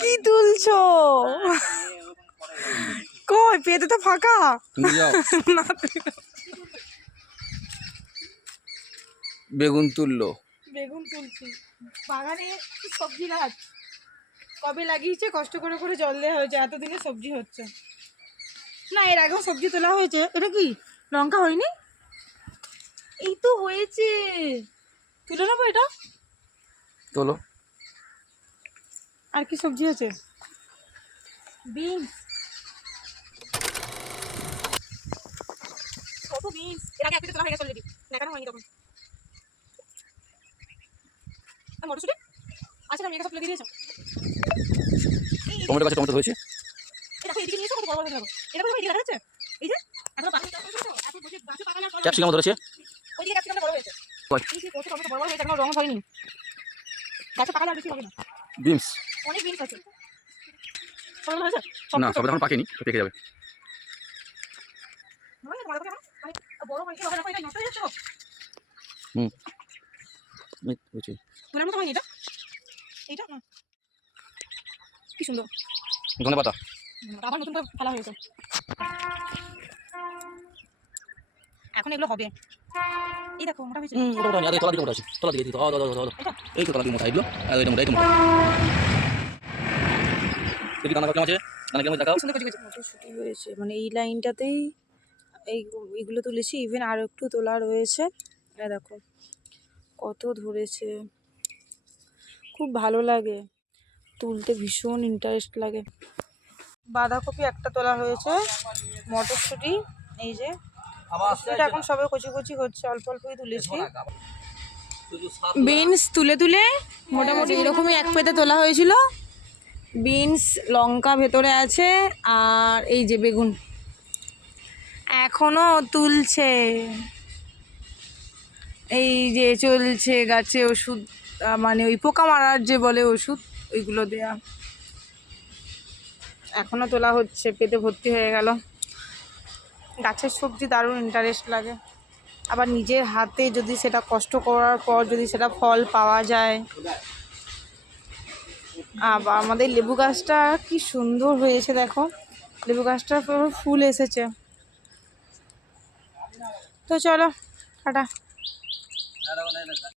কি তুলছো? কই পেতে তো ফাঁকা। বেগুন তুললো। বেগুন তুলছি। বাগানে সবজি গাছ কবে লাগিয়েছে, কষ্ট করে করে জল দেওয়া হয়েছে, এতদিনে সবজি হচ্ছে না। এর আগেও সবজি তোলা হয়েছে। এটা কি লঙ্কা হয়নি? এই তো হয়েছে, তুলে নেবো এটা। তোলো। আর কি সবজি আছে? বিনস। কত বিনস! এর আগে এক পেটে তোলা হয়ে গেছে অলরেডি, দেখানো হয়নি তখন। আর মটরশুঁটি আচ্ছা, আমি একা সব তুলে দিয়ে দিয়েছো। টমেটো গাছে টমেটো হয়েছে। এই দেখো এদিকে নিয়েছো, কত বড় বড় হয়ে গেল। এটা দেখো এদিকে দেখা যাচ্ছে, এই যে এত পাকা এত বসে গাছে পাকা না। ক্যাপসিকাম ধরেছে। ওইদিকে ক্যাপসিকামটা বড় হয়েছে। এই যে কত টমেটো বড় বড় হয়েছে, এখনো রং হয়নি। গাছে পাকা আর বেশি হবে না। বিনস অনেক বিনস আছে। সবগুলো হয়েছে? না, সব এখন পাকেনি, পেকে যাবে। বড় হয়েছে হবে না, এটা নষ্ট হয়ে যাচ্ছে। হয়েছে। তোলার মতো হয়নি এটা। এইটা না, কি সুন্দর ধনেপাতা। আবার নতুন করে ফেলা হয়েছে। এখন এগুলো হবে। এই দেখো মোটা হয়েছে। মোটা মোটা, তলা দিকে মোটা আছে, তলা দিকে এই তো তলা দিকে মোটা এগুলো, আর এটা মোটা, এটা মোটা। দেখি দানা কেমন আছে, দানা কেমন দেখাও। সুন্দর করে মটরশুঁটি হয়েছে, মানে এই লাইনটাতেই এইগুলো তুলেছি। ইভেন আরও একটু তোলা রয়েছে। দেখো কত ধরেছে, খুব ভালো লাগে তুলতে, ভীষণ ইন্টারেস্ট লাগে। বাঁধাকপি একটা তোলা হয়েছে, মটরশুঁটি এই যে মটরশুঁটিটা এখন সবে কচি কচি হচ্ছে, অল্প অল্পই তুলেছি। বিনস তুলে তুলে মোটামুটি এরকমই এক পেতে তোলা হয়েছিল। বিনস, লঙ্কা ভেতরে আছে, আর এই যে বেগুন এখনো তুলছে। এই যে চলছে গাছে ওষুধ, মানে ওই পোকা মারার যে বলে ওষুধ, ওইগুলো দেয়া এখনো তোলা হচ্ছে, পেটে ভর্তি হয়ে গেল। গাছের সবজি দারুণ ইন্টারেস্ট লাগে, আবার নিজের হাতে যদি সেটা কষ্ট করার পর যদি সেটা ফল পাওয়া যায়। আবার আমাদের লেবু গাছটা কি সুন্দর হয়েছে দেখো, লেবু গাছটা পুরো ফুল এসেছে। তো চলো টাটা।